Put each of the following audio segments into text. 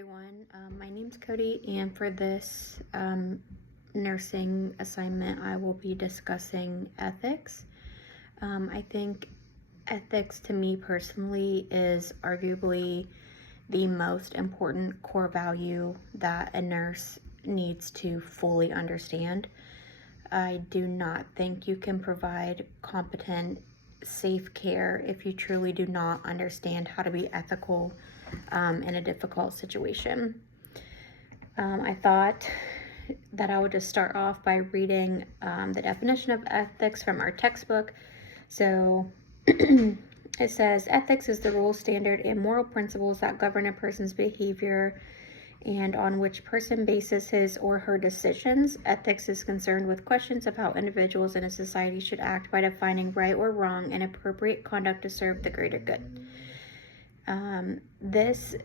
everyone. My name's Cody, and for this nursing assignment, I will be discussing ethics. I think ethics, to me personally, is arguably the most important core value that a nurse needs to fully understand. I do not think you can provide competent, safe care if you truly do not understand how to be ethical in a difficult situation. I thought that I would just start off by reading the definition of ethics from our textbook. So it says, ethics is the rule, standard, and moral principles that govern a person's behavior and on which person bases his or her decisions. Ethics is concerned with questions of how individuals in a society should act by defining right or wrong and appropriate conduct to serve the greater good. This,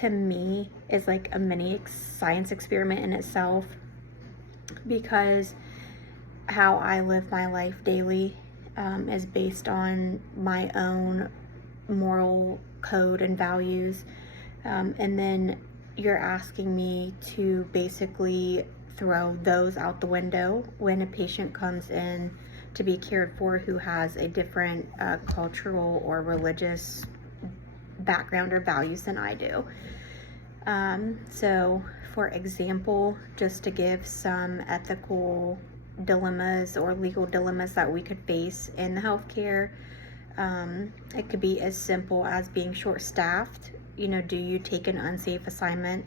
to me, is like a mini science experiment in itself, because how I live my life daily is based on my own moral code and values. And then you're asking me to basically throw those out the window when a patient comes in to be cared for who has a different cultural or religious background or values than I do. So for example, just to give some ethical dilemmas or legal dilemmas that we could face in healthcare, it could be as simple as being short-staffed. Do you take an unsafe assignment?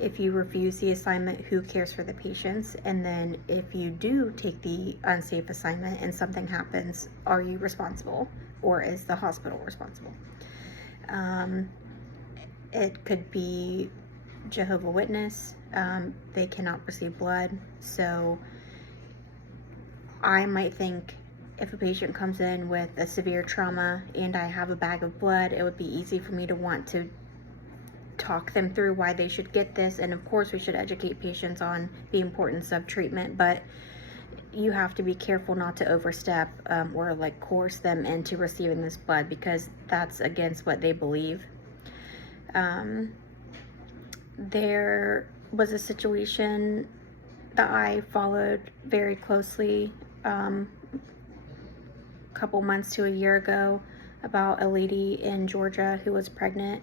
If you refuse the assignment, who cares for the patients? And then if you do take the unsafe assignment and something happens, are you responsible, or is the hospital responsible? It could be Jehovah's Witness. They cannot receive blood. So I might think if a patient comes in with a severe trauma and I have a bag of blood, it would be easy for me to want to talk them through why they should get this. And of course, we should educate patients on the importance of treatment, but you have to be careful not to overstep or coerce them into receiving this blood, because that's against what they believe. There was a situation that I followed very closely a couple months to a year ago about a lady in Georgia who was pregnant,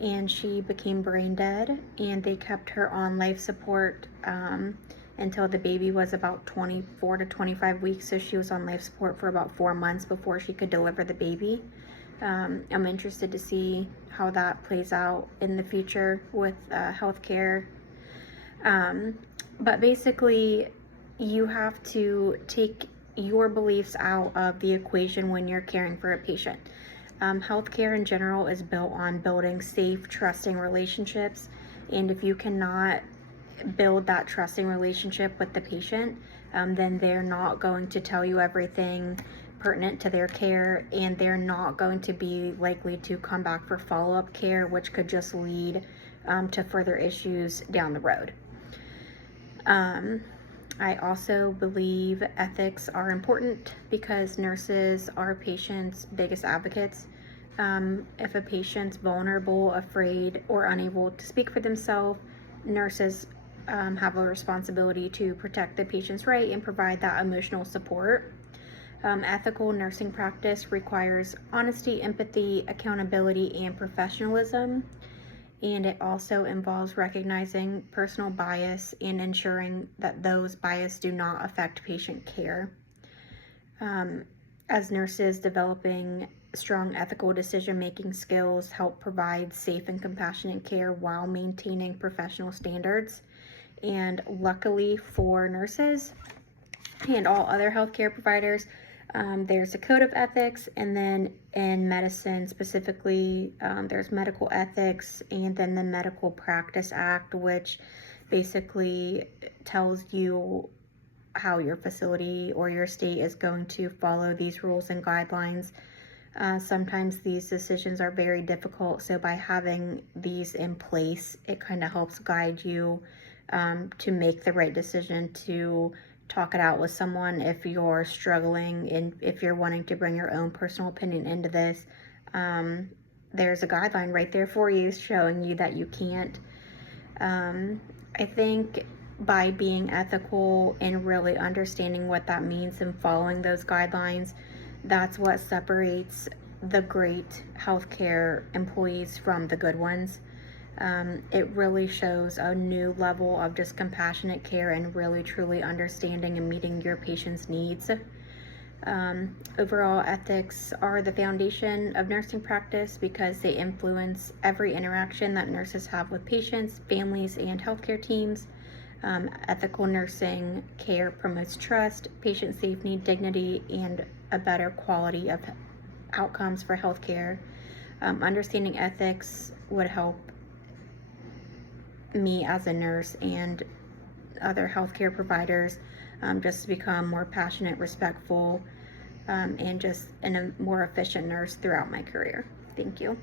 and she became brain dead, and they kept her on life support until the baby was about 24 to 25 weeks. So she was on life support for about 4 months before she could deliver the baby. I'm interested to see how that plays out in the future with healthcare. But basically, you have to take your beliefs out of the equation when you're caring for a patient. Healthcare in general is built on building safe, trusting relationships. And if you cannot build that trusting relationship with the patient, then they're not going to tell you everything pertinent to their care, and they're not going to be likely to come back for follow-up care, which could just lead to further issues down the road. I also believe ethics are important because nurses are patients' biggest advocates. If a patient's vulnerable, afraid, or unable to speak for themselves, nurses have a responsibility to protect the patient's right and provide that emotional support. Ethical nursing practice requires honesty, empathy, accountability, and professionalism. And it also involves recognizing personal bias and ensuring that those biases do not affect patient care. As nurses, developing strong ethical decision-making skills help provide safe and compassionate care while maintaining professional standards. And luckily for nurses and all other healthcare providers, there's a code of ethics, and then in medicine specifically, there's medical ethics, and then the Medical Practice Act, which basically tells you how your facility or your state is going to follow these rules and guidelines. Sometimes these decisions are very difficult, so by having these in place, it kind of helps guide you to make the right decision, to talk it out with someone if you're struggling and if you're wanting to bring your own personal opinion into this. There's a guideline right there for you showing you that you can't I think by being ethical and really understanding what that means and following those guidelines, that's what separates the great healthcare employees from the good ones. It really shows a new level of just compassionate care and really truly understanding and meeting your patient's needs. Overall, ethics are the foundation of nursing practice because they influence every interaction that nurses have with patients, families, and healthcare teams. Ethical nursing care promotes trust, patient safety, dignity, and a better quality of outcomes for healthcare. Understanding ethics would help me as a nurse and other healthcare providers just to become more passionate, respectful, and just a more efficient nurse throughout my career. Thank you.